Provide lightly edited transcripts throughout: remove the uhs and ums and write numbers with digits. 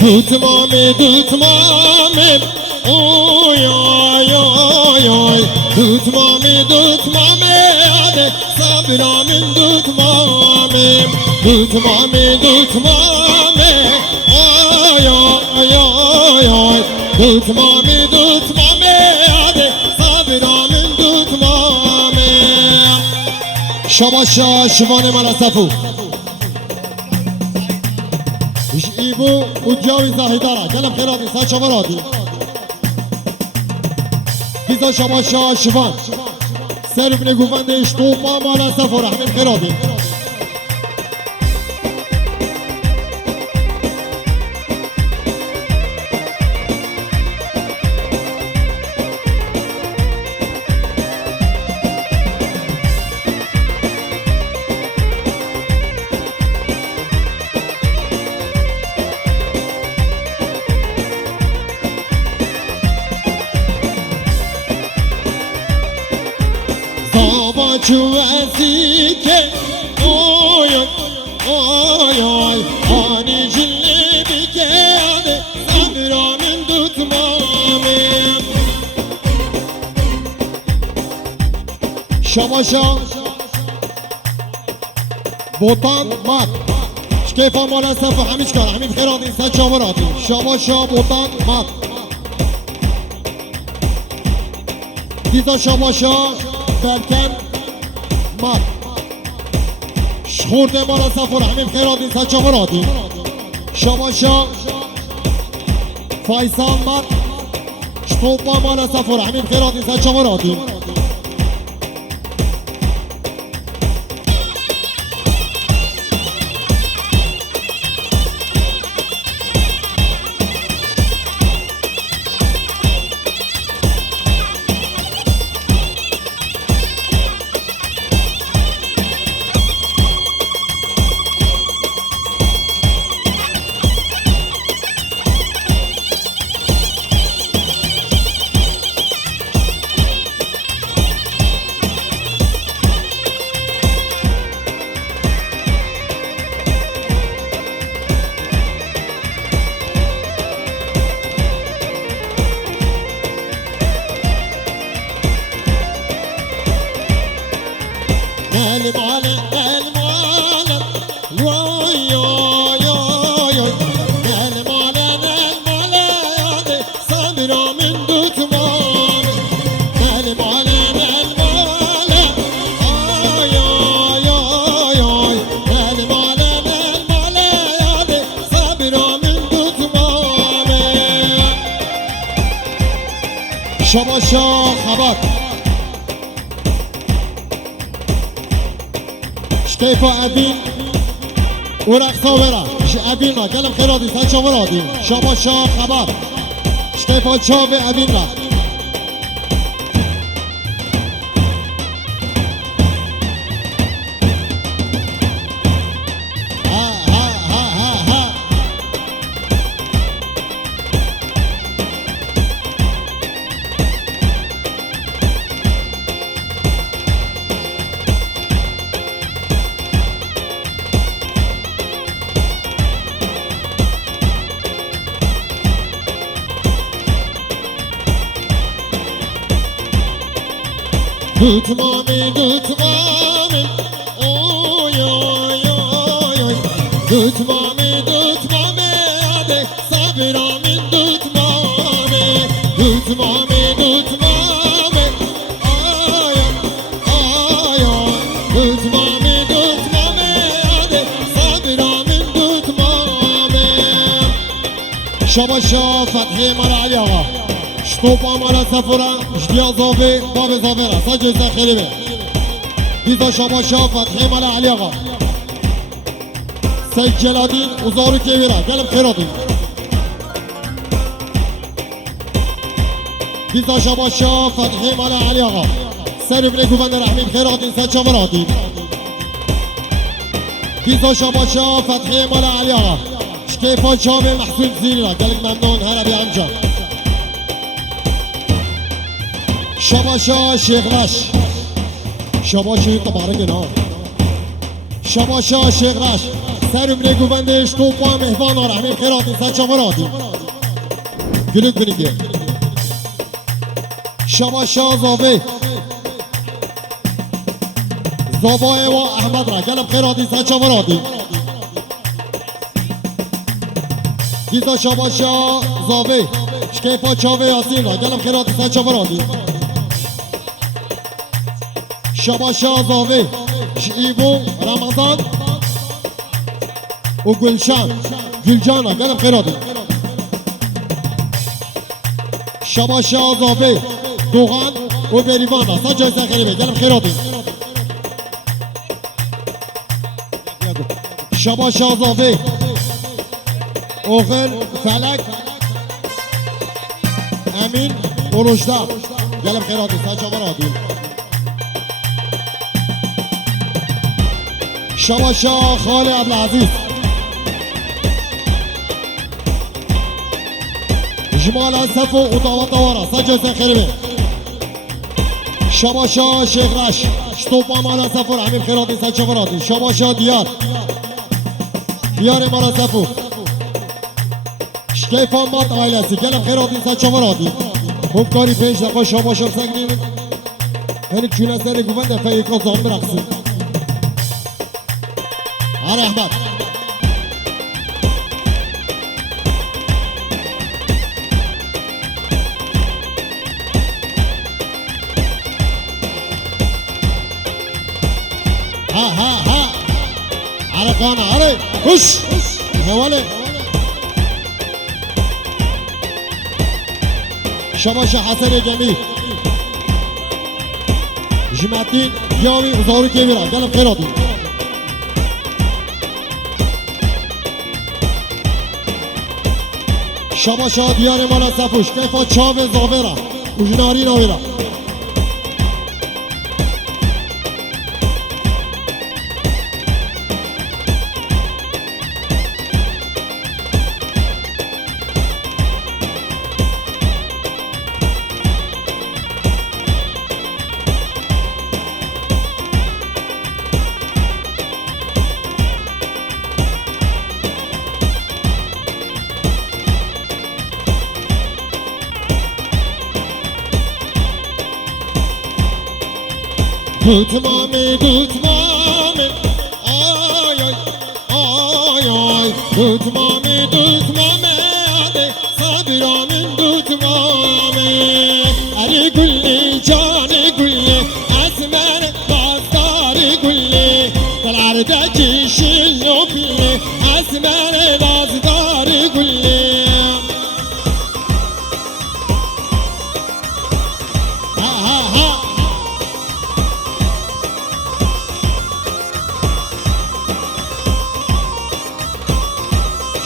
Tutmamı tutmamı oy oy oy oy Tutmamı tutmamı hadi sabramın tutmamı Tutmamı tutmamı oy oy oy oy Tutmamı tutmamı hadi sabramın tutmamı Şabaşa şivanı malasafu ایبو و جاوی زاهدارا گلم خیراتی سا چوارادی بیزا شما شا شوان سر بینه گوفندش تو ما مالا سفر همین خیراتی Şu ezike oy oy oy hani cilli bir kere sabramın tutmamı Şamaşa botan mat şkefa maalesef hamiç kar hamim khairat insan çavarati Şamaşa botan mat Diza şamaşa belken مات شخورد مالا سفر همین خیرات این سچه مرادی شما شا فایسان مات شخوبا مالا سفر همین خیرات این سچه مرادی شما شا خبر شكيفا أبين ورقصا ورا أبين را كلم خيراتي سان شامراتي شما شا خبر شكيفا شاوي أبين را Tutmamı tutmamı oy oy oy oy Tutmamı tutmamı hadi sabramın tutmamı Tutmamı tutmamı ay ay ay Tutmamı tutmamı hadi sabramın tutmamı Şabaşa Fethi Marali Ağa شطوبا مالا سفرا اشتيا زافي باب زافيرا سجل زاخري بي ديزا شما شا فتحي مالا علي آقا سيد جلادين وزارو كبيرا قلب خيراتي بیزا شباشا فتحی مال علی آقا سر ابن گووند رحمین خیراتین سچا وراتین بیزا شباشا فتحی مال علی آقا شکیفا جامع محسون زیری را گلک ممنون هر ابی امجا شباشا شیخ رش شباشا تبارک نام شباشا شیخ رش سر ابن گووندش توپا مهوان رحمین خیراتین سچا وراتین گلک بینیگه شباشا زاوی زاوای و احمد را گلم خیراتین سچا وراتین بیزا شباشا زاوی شکیفا چاوه یاسین را گلم خیراتین سچا وراتین شباشا زاوی شیبو رمضان و گلشان گلجان را گلم خیراتین شباشا زاوی دوغان و بریوان را سجای سخیری گلم خیراتین شباشا زاوی اوغل فلک امین و رشدا گلم خیراتین سجا وراتین شباشا خال عبدالعزیز جمال صف و اتاوا دوارا سجا سخیری شباشا شیخ رش شتوپا مالا صف و رحمین خیراتین سجا وراتین شباشا دیار مالا صفو شکیفان مات آیلسی گلم خیراتین سچا وراتین همکاری 5 دقیقه شباشا سنگیم هنی چونه سر گوون دفعه یک را زان برقصیم آره احمد ها آره قانا آره خوش هواله شباش حسن جمیل جمعتین یامی ازارو کبیرا گلم خیراتین شباشا دیار مالا سفوش کیفا چاو زاویرا اوجناری ناویرا Tutmami, tutmami, ay ay, ay ay. Tutmami, tutmami, ade sabiramin tutmami. Ari kulli, cani kulli, asmer bastari kulli. Kalardaki şillo kulli, asmer bastari kulli.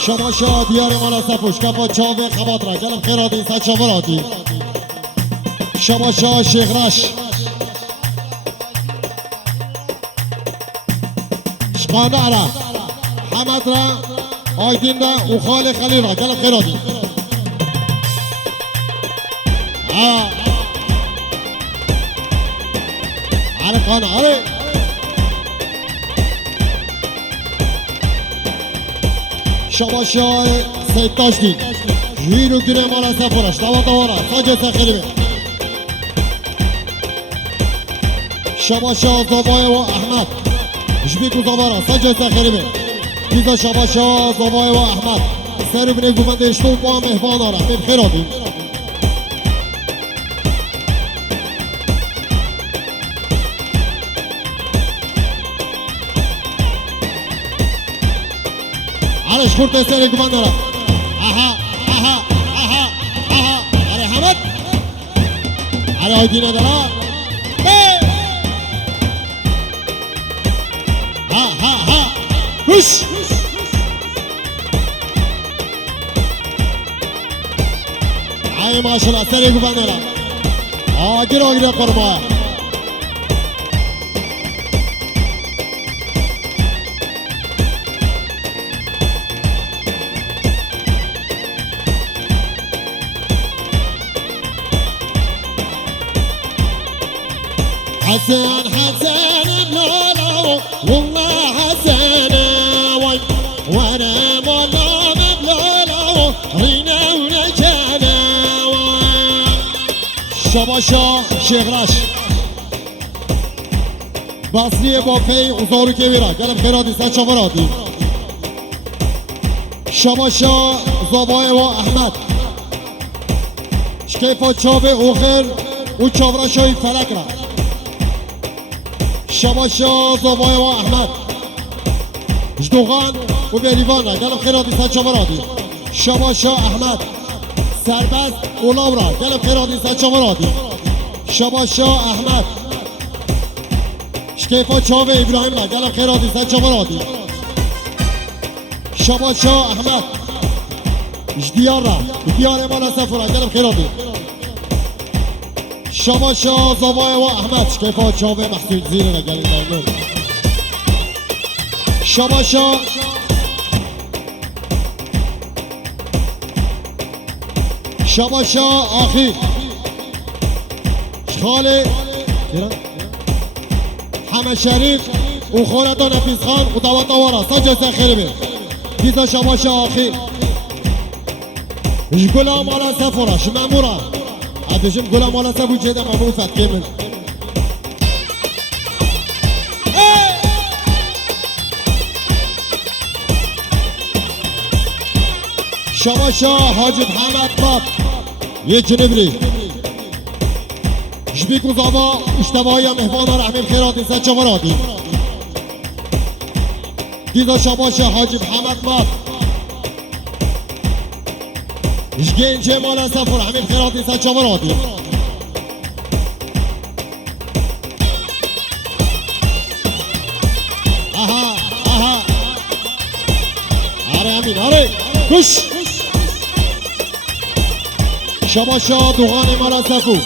شباشا دیار مالا سفوش کفا چاوه خبات را گلم خیراتین سچا وراتین شباشا شیخ رش شقانه را حمد را آیدین را و خال خلیل را گلم خیراتین آره قانه آره شباشا سید داشتین جویرو گیره مالا سفرش دوارا ساجه سخیری شباشا زبای و احمد جبیکو زبارا ساجه سخیری بیزا شباشا زبای و احمد سر ابن گووند اشتو با مهوان آره من خیراتین على شكورته سيري كوماندرا اها اها اها اها على حمد على ايدينا دلا ها وش هاي ما شاء الله سيري كوماندرا آگیر قربان حسن حسن بلالا والله حسن وانا مولا بلالا رينا ونجانا شباشا شغرش بصری با پی اوزارو که بیرا گلم خیرادی سن چامرادی شباشا زبای و احمد شکیفا چاوه اوخر و چاورشای فلک را شباشا زبای و احمد جدوغان و بریوان را گلم خیرادی سن چامرادی شباشا احمد سربست اولاو را گلم خیرادی سن چامرادی شباشا احمد شکیفا چاوه ابراهیم را گلم خیرادی سن چامرادی شباشا احمد جدیار را دیار مالا سفر را گلم خیرادی شباشا زبای و احمد شکیفا چاوه محسون زیر را گلم دارمون شباشا شباشا آخی شخاله همه شریف و خورتا نفیس خان و دعوت آوارا سجا سخیره بیر دیزا شباشا آخی گلا مالا سفورا شمامورا عدشم گلا مالا سفو جیده ممو فتکی من شباشا حاجب حمد باب یه جنبری جبیکو زابا اشتباهی مهمان رحمیم خیرات انسان چمرادی دیزا شباشا حاجب حمد باب جگینجه مالا سفر رحمیم خیرات انسان چمرادی آها آها آره امین آره کش شباشا دوغان مالا سفو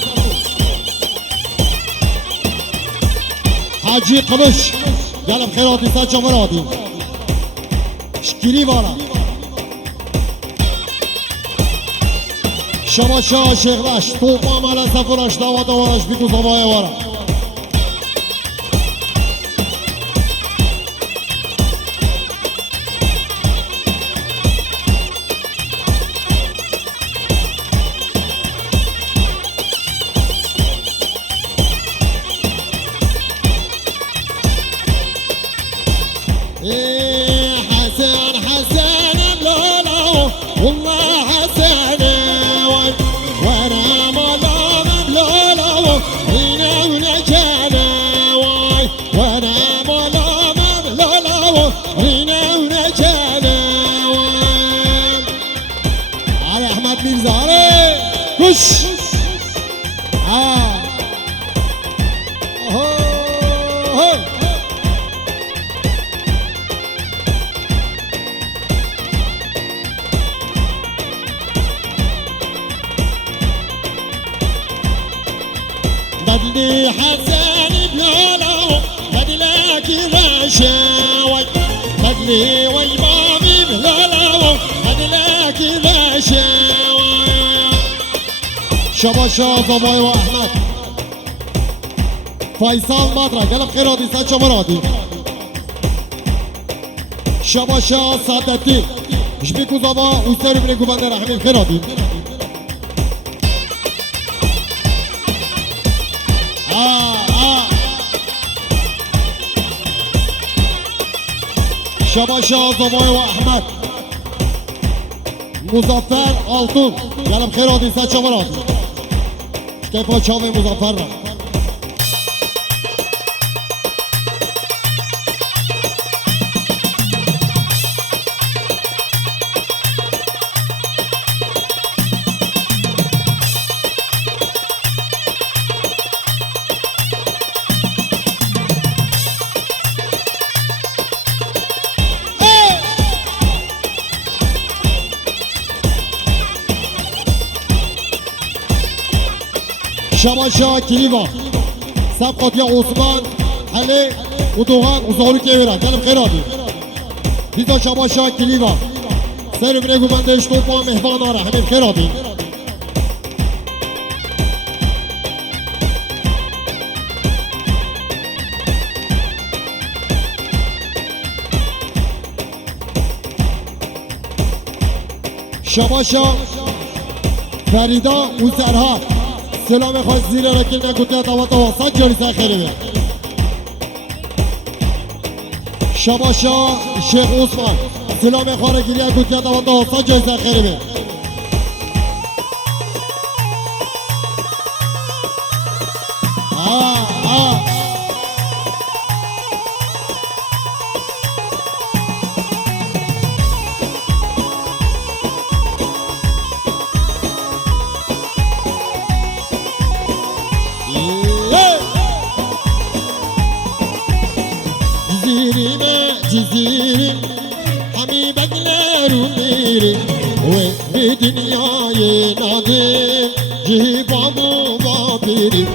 حاجی قلش گلم خیراتی سچا مرادی شکیری وارا شباشا شیخداش توقا مالا سفرش داوات وارش بیکو زبای وارا حسن حسن بلالا والله حسن وانا مولا بلالا هنا ونجانا وانا مولا بلالا هنا ونجانا علي احمد ميرزا علي كش بدلي حسن بلالا بدلك رشاوي بدلي ويمامي بلالا بدلك رشاوي شباشا زباي واحمد فيصل مطرح قلب خيراتي ساتشا مرادي شباشا سادتي جبيكو زبا ويستري بني قبان رحمي خيراتي شباشا زبای و احمد مظفر آلتون گلم خیرادی سچا مرادی شکیفا چاوه مظفر را شباشا كليفا سبقت يا عثمان علي ودوغان وزهوري كبيرة قلب خيراتي ديزا شباشا كليفا سيرو بريقو بندش توبا مهبان آره همين خيراتي شباشا فریدا و سرحاد سلام خواهد زیر رکل نکوتی دعوت واسط جاری سخیره بید شباشا شیخ عثمان سلام خواهد گیری نکوتی دعوت واسط جاری سخیره بید Cizirim hami beklerim biri ve bir dünyayı nadim cihibamu vabiri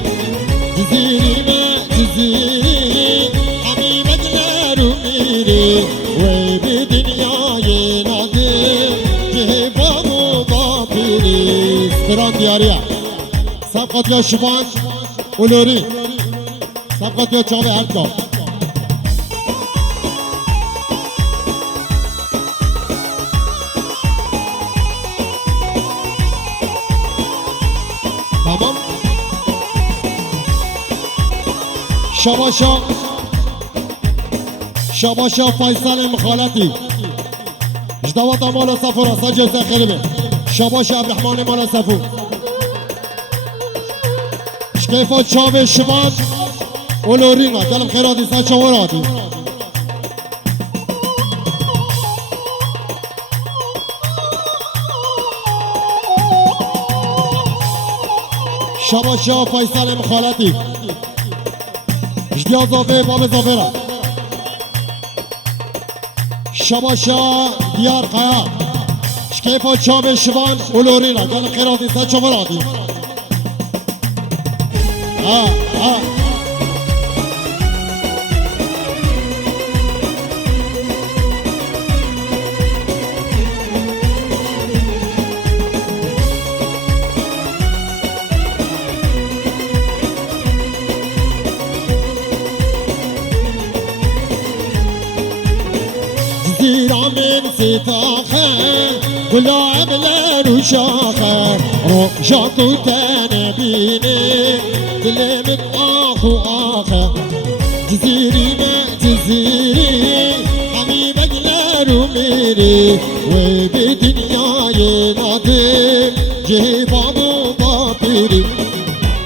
Cizirime cizirim hami beklerim biri ve bir dünyayı nadim cihibamu vabiri Sıran diyarıya Sabkat ya Şivan Uluri Sabkat ya Çavi Erkal Tamam. Şabaşa Faysal Mukhalati. Jdavata mala safura sajja sakhirbe. Şabaşa Abdurrahman mala safu. Şkayfa Çave Şivan. Olorina kalam khirati sa chawarati. شباشا فیصل مخالطی اجدیا زافه باب زافره شباشا دیار قیا شکیفا چاب شوان اولورینا گل خیراتی سا چوراتی من ستاخه گلاب لروشاخه روشات و تنبینه دل من آخ و آخه جزیری ما جزیری همی بگلرو میری و به دنیای نادم جهبام و باپیری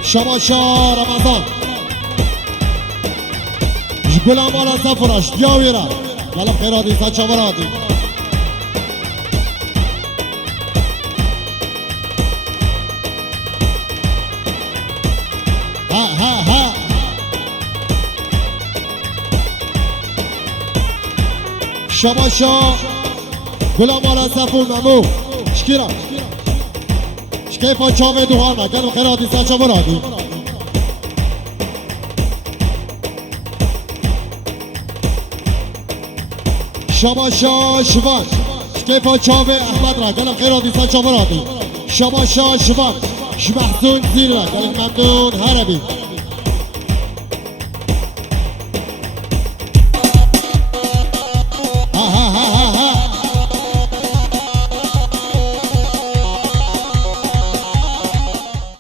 شباشا رمضان جگلام والا سفرش دیاویره Yalan khirati saça varati. Ha. Şabaşa Gulam ala safu mamu. Şkira. Şkayfa çave duhana. Yalan khirati saça varati. شباشا شوان شكيفا شافي احمد را قال خيراتي سان شبراتي شباشا شوان شبحسون زيرا قال ممنون هربي